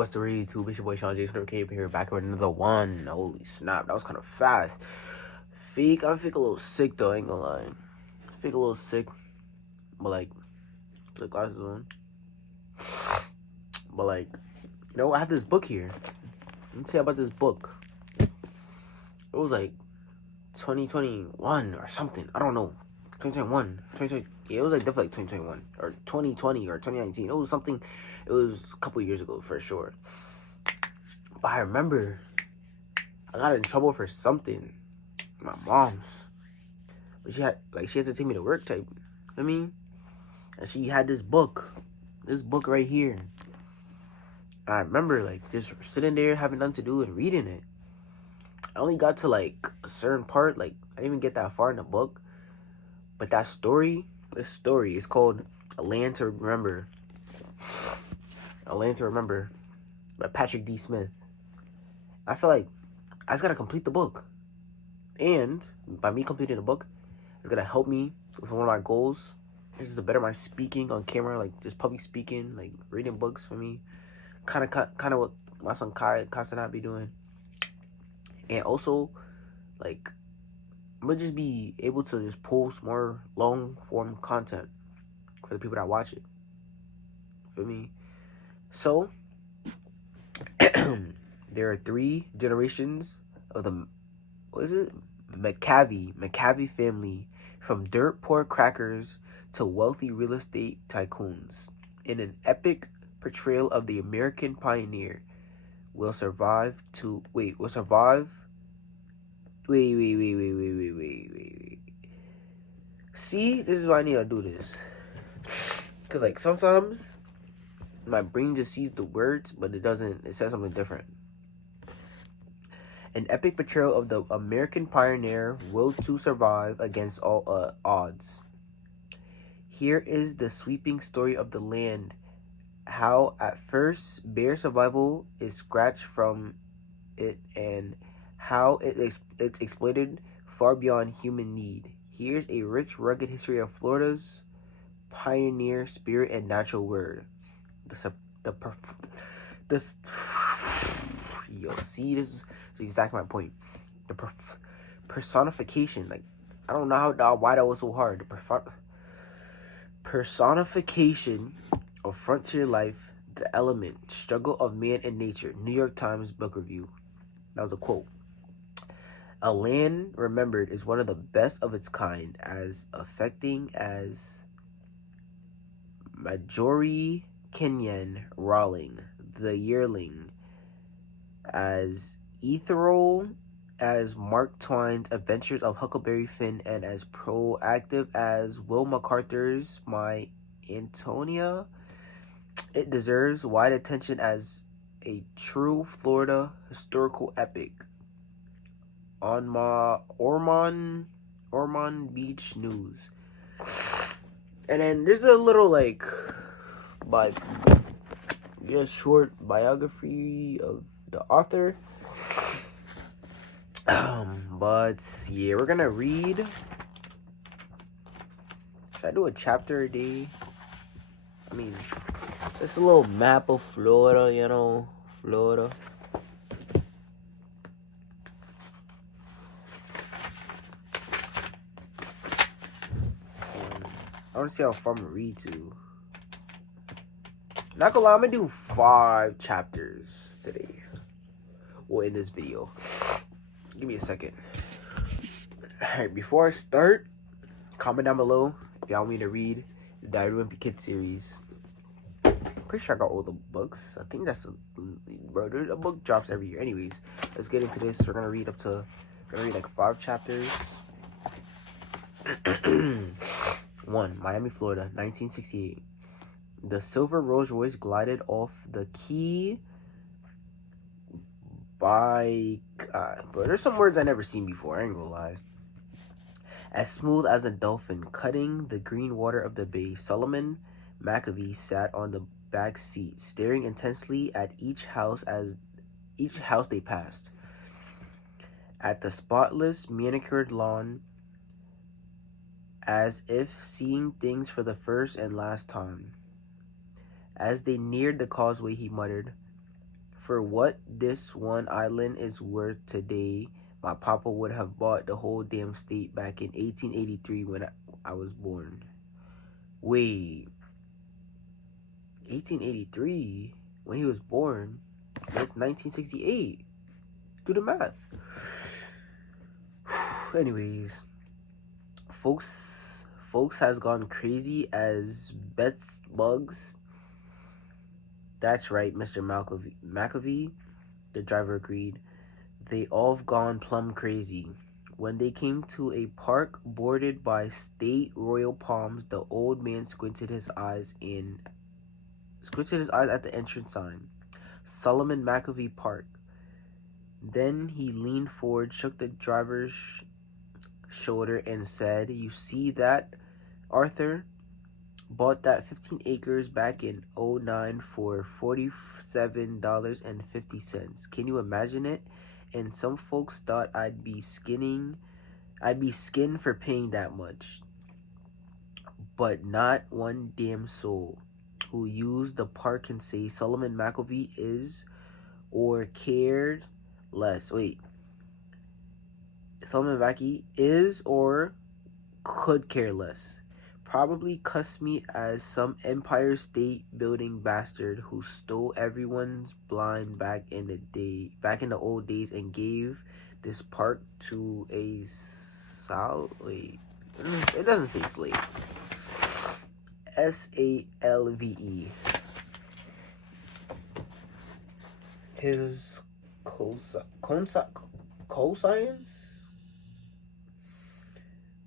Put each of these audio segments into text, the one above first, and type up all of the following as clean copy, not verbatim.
What's the read to? It's your boy Sean Jason Cape here, back with another one. Holy snap, that was kind of fast. I feel a little sick though, I ain't gonna lie. I feel a little sick, but like, put the glasses on. But like, I have this book here. Let me tell you about this book. It was like 2021 or something. I don't know. 2021, 2020. Yeah, it was like definitely like 2021 or 2020 or 2019. It was something. It was a couple years ago for sure. But I remember I got in trouble for something. My mom's. But she had to take me to work type. I mean, and she had this book right here. And I remember like just sitting there having nothing to do and reading it. I only got to like a certain part, like I didn't even get that far in the book. But this story is called A Land to Remember. A Land to Remember by Patrick D. Smith. I feel like I just gotta complete the book. And by me completing the book, it's gonna help me with one of my goals. This is to better my speaking on camera, like just public speaking, like reading books for me. Kind of what my son Kai Castanat be doing. And also, like, I'm gonna just be able to just post more long form content for the people that watch it. For me. So, there are 3 generations of the, what is it? McCavey family, from dirt poor crackers to wealthy real estate tycoons, in an epic portrayal of the American pioneer. Will survive. Wait. See, this is why I need to do this. Cause like sometimes my brain just sees the words, but it doesn't. It says something different. An epic portrayal of the American pioneer will to survive against all odds. Here is the sweeping story of the land. How at first bare survival is scratched from it, and how it's exploited far beyond human need. Here's a rich, rugged history of Florida's pioneer spirit and natural world. See, this is exactly my point. The personification, like, I don't know why that was so hard. The personification of frontier life, the element, struggle of man and nature. New York Times Book Review. That was a quote. A Land Remembered is one of the best of its kind, as affecting as Marjorie Kenyon Rowling, The Yearling, as ethereal as Mark Twain's Adventures of Huckleberry Finn, and as proactive as Will MacArthur's My Antonia. It deserves wide attention as a true Florida historical epic. On my Ormond Beach News. And then there's a little like short biography of the author. But yeah, we're gonna read. Should I do a chapter a day? I mean, it's a little map of Florida, Florida. I want to see how far I'm gonna read to. Not gonna lie, I'm gonna do 5 chapters today. Well, in this video. Give me a second. Alright, before I start, comment down below if y'all want me to read the Diary of a Wimpy Kid series. Pretty sure I got all the books. I think that's a book drops every year. Anyways, let's get into this. We're gonna read like 5 chapters. 1. Miami, Florida, 1968. The silver Rolls Royce glided off the quay by... but there's some words I never seen before, I ain't gonna lie. As smooth as a dolphin cutting the green water of the bay, Solomon McAvee sat on the back seat, staring intensely at each house they passed. At the spotless, manicured lawn, as if seeing things for the first and last time. As they neared the causeway, he muttered, For what this one island is worth today, my papa would have bought the whole damn state back in 1883 when I was born. Wait, 1883? When he was born? That's 1968. Do the math. Anyways, folks has gone crazy as bets bugs. That's right, Mr. McAvee, the driver agreed. They all have gone plumb crazy. When they came to a park bordered by state royal palms, the old man squinted his eyes at the entrance sign. Solomon McAvee Park. Then he leaned forward, shook the driver's shoulder, and said, "You see that, Arthur? Bought that 15 acres back in '09 for $47.50. Can you imagine it? And some folks thought I'd be skinned for paying that much. But not one damn soul who used the park can say Solomon McAvee is or cared less. Wait. Solomon McAvee is or could care less. Probably cussed me as some Empire State Building bastard who stole everyone's blind back in the old days and gave this park to a wait, it doesn't say slave. SALVE. His co-science?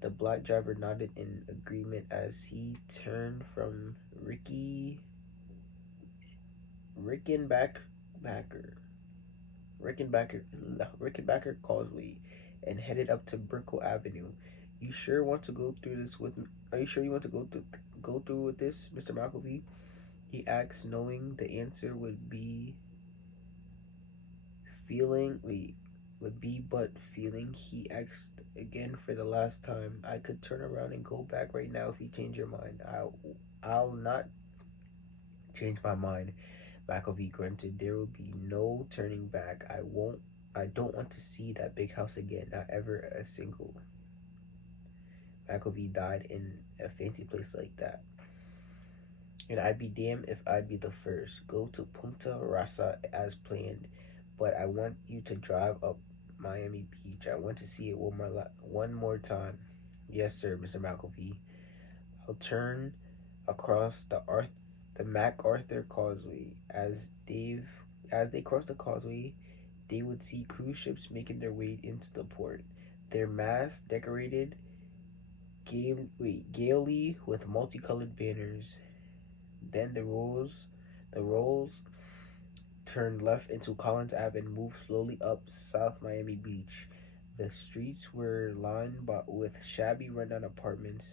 The black driver nodded in agreement as he turned from Rickenbacker Causeway and headed up to Brickell Avenue. You sure you want to go through with this, Mr. McAvee? He asked, knowing the answer would be feeling. He asked again for the last time. I could turn around and go back right now if you change your mind. I'll not change my mind. McAvee grunted. There will be no turning back. I don't want to see that big house again. Not ever a single. McAvee died in a fancy place like that. And I'd be damned if I'd be the first. Go to Punta Rasa as planned. But I want you to drive up Miami Beach. I want to see it one more time. Yes, sir, Mr. McAvee. I'll turn across the MacArthur Causeway. As they crossed the causeway, they would see cruise ships making their way into the port. Their masts decorated gaily with multicolored banners. Then the rolls turned left into Collins Ave and moved slowly up South Miami Beach. The streets were lined with shabby rundown apartments,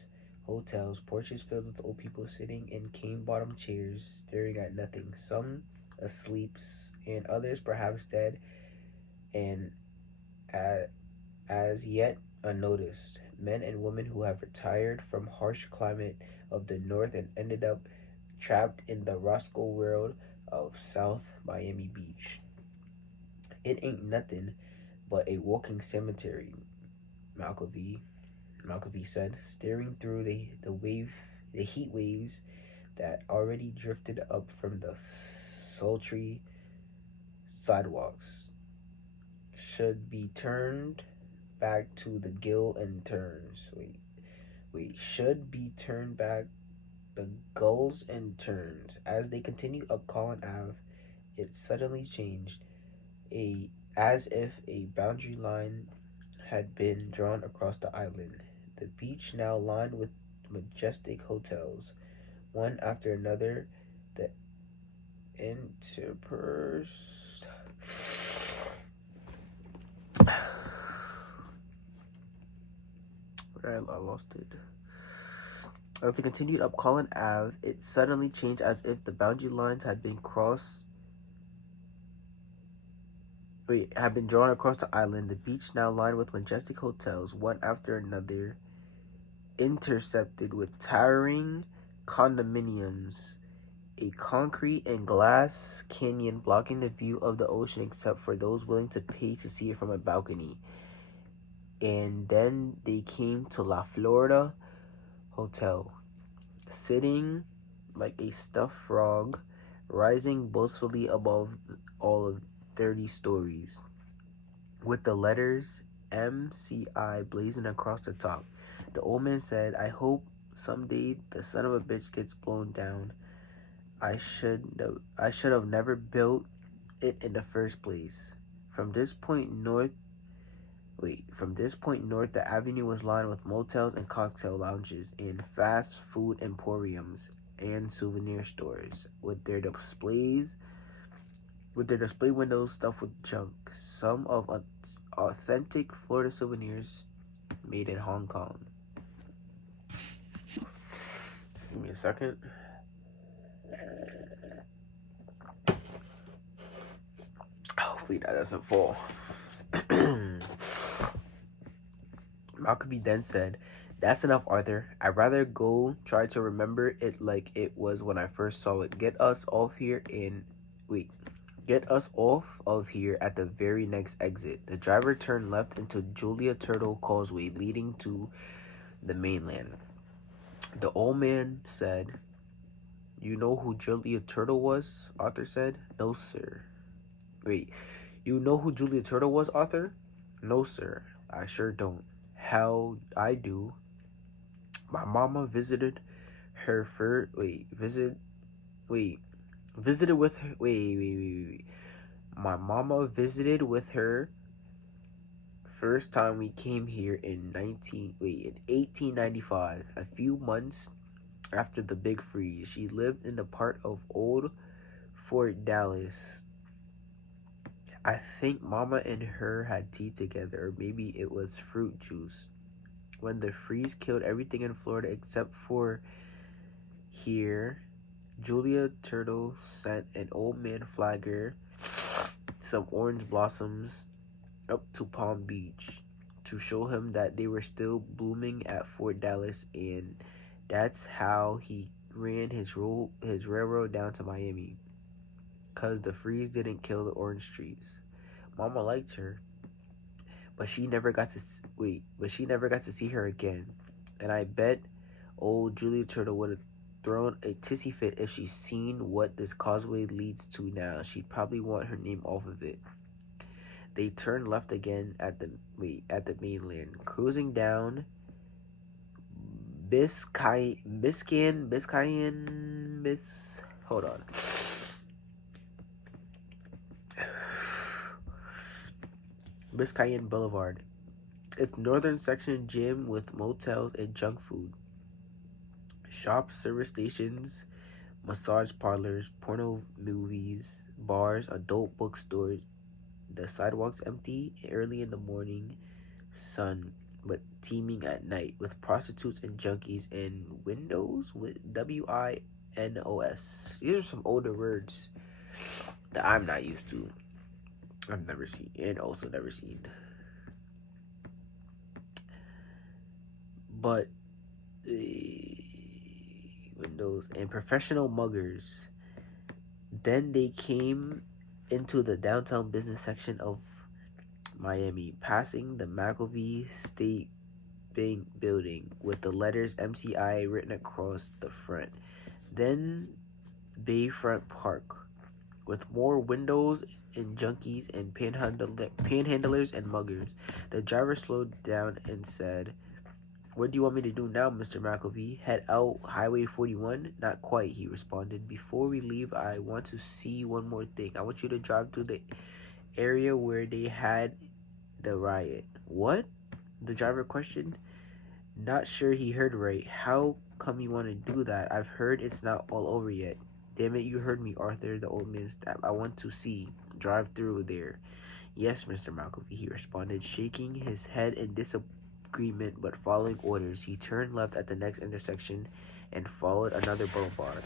hotels, porches filled with old people sitting in cane-bottomed chairs, staring at nothing, some asleep and others perhaps dead and as yet unnoticed. Men and women who have retired from harsh climate of the north and ended up trapped in the Roscoe world of South Miami Beach. It ain't nothing but a walking cemetery, McAvee said, staring through the heat waves that already drifted up from the sultry sidewalks. Should be turned back to the gill and turns. Should be turned back the gulls and turns. As they continued up Collins Ave, it suddenly changed, as if a boundary line had been drawn across the island. The beach now lined with majestic hotels, one after another. The interspersed. I lost it. As they continued up Collins Ave, it suddenly changed as if the boundary lines had been drawn across the island. The beach now lined with majestic hotels, one after another, intersected with towering condominiums. a concrete and glass canyon blocking the view of the ocean except for those willing to pay to see it from a balcony. And then they came to La Florida Hotel, sitting like a stuffed frog, rising boastfully above all of 30 stories, with the letters MCI blazing across the top. The old man said, I hope someday the son of a bitch gets blown down. I should have never built it in the first place. From this point north, the avenue was lined with motels and cocktail lounges and fast food emporiums and souvenir stores with their display windows stuffed with junk, some of authentic Florida souvenirs made in Hong Kong. Give me a second. Hopefully that doesn't fall. Malcolm then said, that's enough, Arthur. I'd rather go try to remember it like it was when I first saw it. Get us off of here at the very next exit. The driver turned left into Julia Turtle Causeway, leading to the mainland. The old man said, you know who Julia Turtle was? Arthur said. No, sir. Wait, you know who Julia Turtle was, Arthur? No, sir. I sure don't. Hell, I do. My mama visited her visited with her. My mama visited with her first time we came here in 1895, a few months after the big freeze. She lived in the part of old Fort Dallas. I think Mama and her had tea together, or maybe it was fruit juice. When the freeze killed everything in Florida except for here, Julia Turtle sent an old man Flagger some orange blossoms up to Palm Beach to show him that they were still blooming at Fort Dallas, and that's how he ran his railroad down to Miami. 'Cause the freeze didn't kill the orange trees. Mama liked her, but she never got to see her again. And I bet old Julia Turtle would have thrown a tissy fit if she'd seen what this causeway leads to now. She'd probably want her name off of it. They turned left again at the mainland, cruising down Biscayne Boulevard. Its northern section jammed with motels and junk food, shops, service stations, massage parlors, porno movies, bars, adult bookstores. The sidewalks empty early in the morning sun, but teeming at night with prostitutes and junkies, and windows with WINOS. These are some older words that I'm not used to. I've never seen and also never seen. But windows and professional muggers. Then they came into the downtown business section of Miami, passing the McIlvey State Bank building with the letters MCI written across the front. Then Bayfront Park with more windows and junkies and panhandlers and muggers. The driver slowed down and said, what do you want me to do now, Mr. McIlvey? Head out Highway 41? Not quite, he responded. Before we leave, I want to see one more thing. I want you to drive through the area where they had the riot. What? The driver questioned. Not sure he heard right. How come you want to do that? I've heard it's not all over yet. Damn it, you heard me, Arthur, the old man snapped. I want to see. Drive through there. Yes, Mr. McIlvey, he responded, shaking his head in disagreement but following orders. He turned left at the next intersection and followed another boulevard.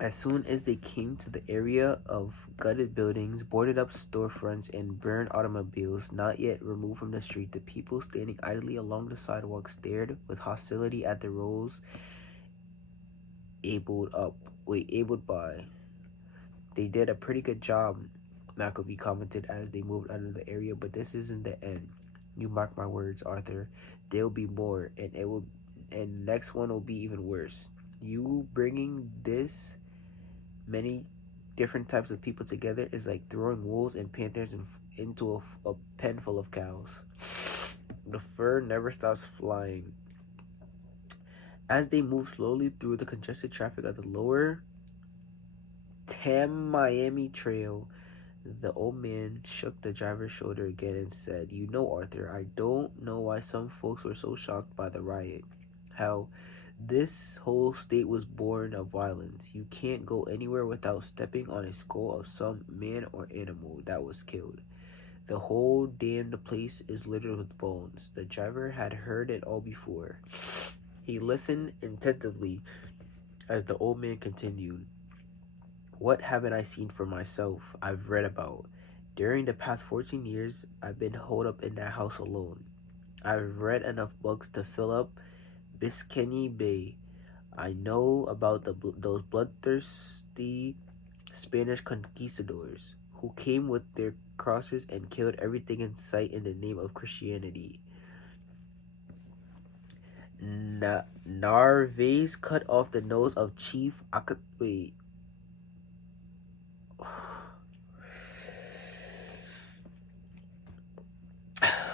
As soon as they came to the area of gutted buildings, boarded up storefronts, and burned automobiles not yet removed from the street, the people standing idly along the sidewalk stared with hostility at the rows abled by. They did a pretty good job, McAfee commented as they moved out of the area, but this isn't the end. You mark my words, Arthur. There'll be more, and next one will be even worse. You bringing this many different types of people together is like throwing wolves and panthers into a pen full of cows. The fur never stops flying. As they moved slowly through the congested traffic of the lower Tam-Miami Trail, the old man shook the driver's shoulder again and said, "You know, Arthur, I don't know why some folks were so shocked by the riot. How this whole state was born of violence. You can't go anywhere without stepping on a skull of some man or animal that was killed. The whole damned place is littered with bones." The driver had heard it all before. He listened attentively as the old man continued. "What haven't I seen for myself? I've read about. During the past 14 years, I've been holed up in that house alone. I've read enough books to fill up Biscayne Bay. I know about those bloodthirsty Spanish conquistadors who came with their crosses and killed everything in sight in the name of Christianity. Narvaez cut off the nose of Chief Wait.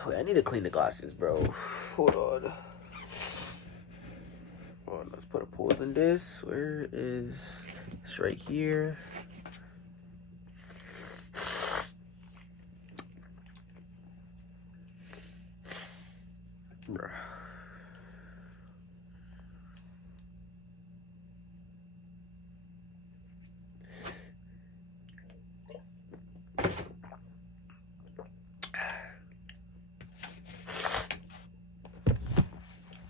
Wait, I need to clean the glasses, bro. Hold on. Let's put a pause in this. Where is... It's right here. Bruh.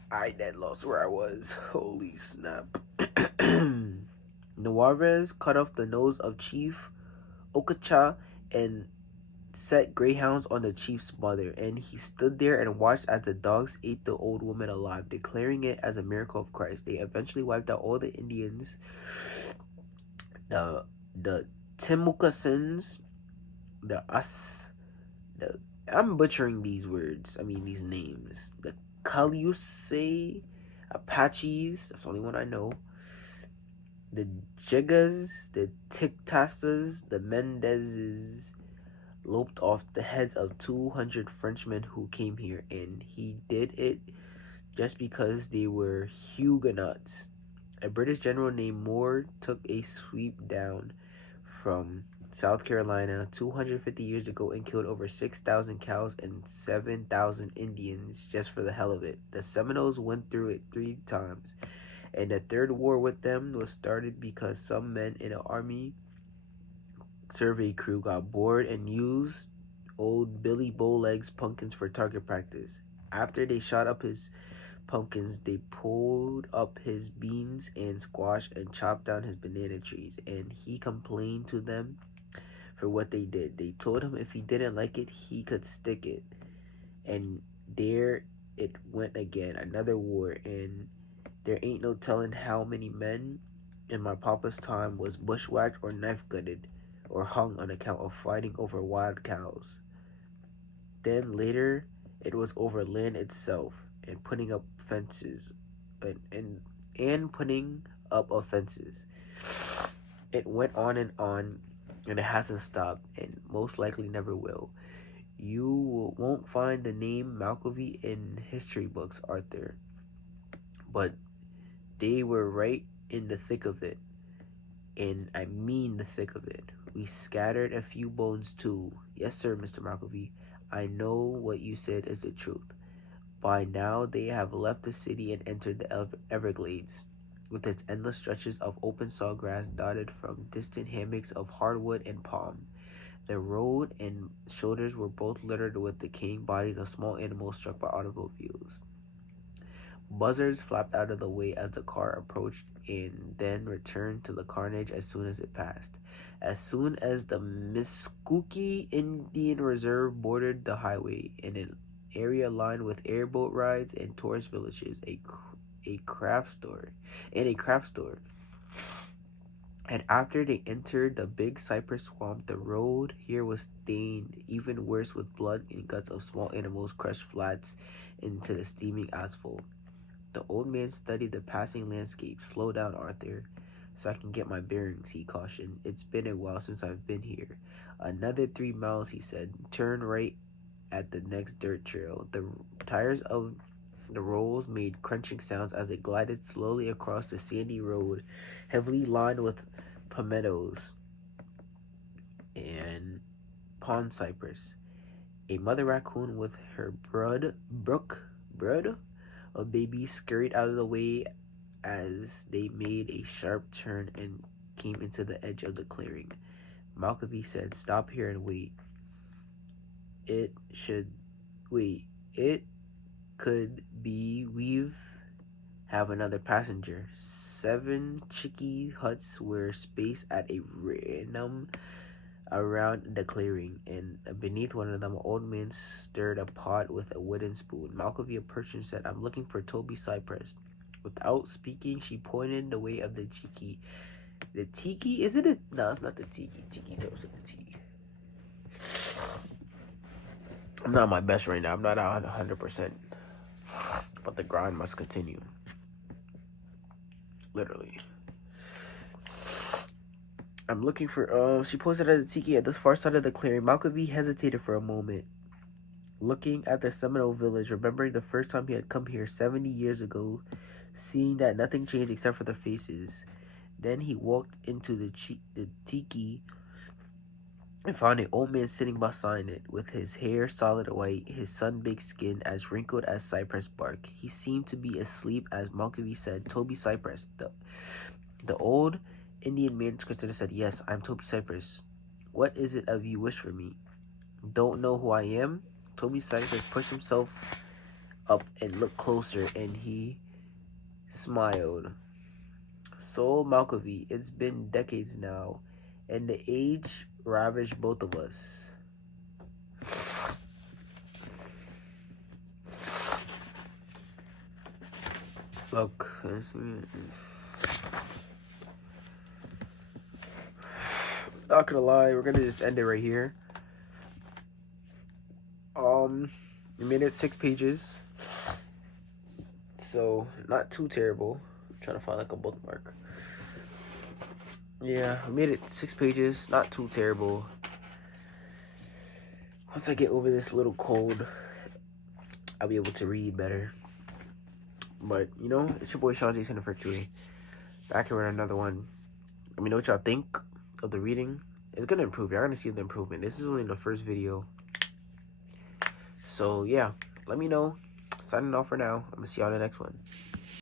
I dead lost where I was. Holy snap. Narvaez cut off the nose of Chief Okacha and set greyhounds on the chief's mother, and he stood there and watched as the dogs ate the old woman alive, declaring it as a miracle of Christ. They eventually wiped out all the Indians, the Timucasins, I'm butchering these words. I mean these names. The Cayuse Apaches, that's the only one I know. The Jegas, the Tictasas, the Mendezes lopped off the heads of 200 Frenchmen who came here, and he did it just because they were Huguenots. A British general named Moore took a sweep down from South Carolina 250 years ago and killed over 6,000 cows and 7,000 Indians just for the hell of it. The Seminoles went through it 3 times, and the third war with them was started because some men in an army survey crew got bored and used old Billy Bowlegs pumpkins for target practice. After they shot up his pumpkins, they pulled up his beans and squash and chopped down his banana trees, and he complained to them for what they did. They told him if he didn't like it, he could stick it. And there it went again, another war, and there ain't no telling how many men in my papa's time was bushwhacked or knife gutted or hung on account of fighting over wild cows. Then later, it was over land itself and putting up fences and putting up offenses. It went on, and it hasn't stopped, and most likely never will. You won't find the name Malkovy in history books, Arthur, but they were right in the thick of it, and I mean the thick of it. We scattered a few bones too. Yes, sir, Mr. Malkovy. I know what you said is the truth. By now, they have left the city and entered the Everglades, with its endless stretches of open sawgrass dotted from distant hammocks of hardwood and palm. The road and shoulders were both littered with decaying bodies of small animals struck by automobiles. Buzzards flapped out of the way as the car approached and then returned to the carnage as soon as it passed. As soon as the Muskogee Indian Reserve bordered the highway, in an area lined with airboat rides and tourist villages, a craft store, and after they entered the big cypress swamp, the road here was stained even worse with blood and guts of small animals crushed flats into the steaming asphalt. The old man studied the passing landscape. "Slow down, Arthur, so I can get my bearings," he cautioned. "It's been a while since I've been here." "Another 3 miles," he said. "Turn right at the next dirt trail." The tires of the rolls made crunching sounds as they glided slowly across the sandy road, heavily lined with palmettos and pond cypress. A mother raccoon with her brood of babies scurried out of the way as they made a sharp turn and came into the edge of the clearing. Malkovich said, "Stop here and wait." It could be we've have another passenger." 7 cheeky huts were spaced at a random around the clearing, and beneath one of them, an old man stirred a pot with a wooden spoon. Malkovich approached and said, "I'm looking for Toby Cypress." Without speaking, she pointed the way of the tiki. The tiki? Is it a... No, it's not the tiki. Tiki starts with the T. I'm not my best right now. I'm not out 100%. But the grind must continue. Literally. "I'm looking for..." She pointed at the tiki at the far side of the clearing. Malkovich hesitated for a moment, looking at the Seminole village, remembering the first time he had come here 70 years ago, seeing that nothing changed except for the faces. Then he walked into the tiki and found an old man sitting beside it, with his hair solid white, his sun-baked skin as wrinkled as cypress bark. He seemed to be asleep as Malkovich said, "Toby Cypress." The old Indian man considered and said, "Yes, I'm Toby Cypress. What is it of you wish for me?" "Don't know who I am?" Toby Cypress pushed himself up and looked closer, and he smiled. "So, Malkovich, it's been decades now, and the age ravaged both of us. Look, not gonna lie, we're gonna just end it right here. We made it 6 pages, so not too terrible. I'm trying to find like a bookmark. Yeah, I made it 6 pages, not too terrible. Once I get over this little cold, I'll be able to read better. But, you know, it's your boy Sean Jason for Factory. Back here with another one. Let me know what y'all think of the reading. It's gonna improve. Y'all gonna see the improvement. This is only the first video. So, yeah. Let me know. Signing off for now. I'm gonna see y'all in the next one.